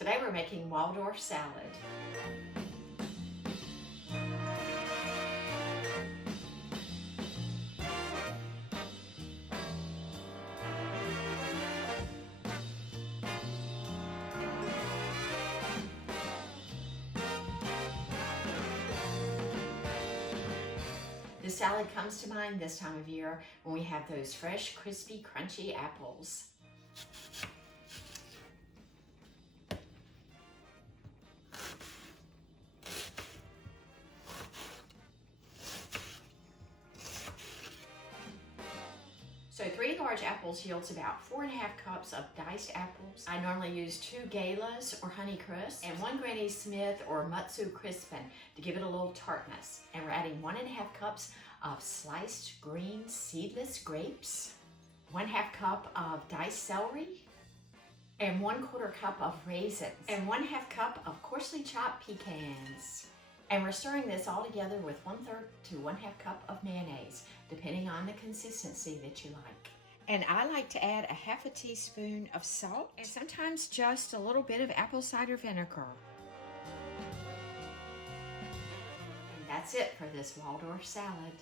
Today we're making Waldorf salad. This salad comes to mind this time of year when we have those fresh, crispy, crunchy apples. So 3 large apples yields about 4.5 cups of diced apples. I normally use 2 Galas or Honeycrisp and 1 Granny Smith or Mutsu Crispin to give it a little tartness. And we're adding 1.5 cups of sliced green seedless grapes, 1/2 cup of diced celery, and 1/4 cup of raisins, and 1/2 cup of coarsely chopped pecans. And we're stirring this all together with 1/3 to 1/2 cup of mayonnaise, depending on the consistency that you like. And I like to add a 1/2 teaspoon of salt and sometimes just a little bit of apple cider vinegar. And that's it for this Waldorf salad.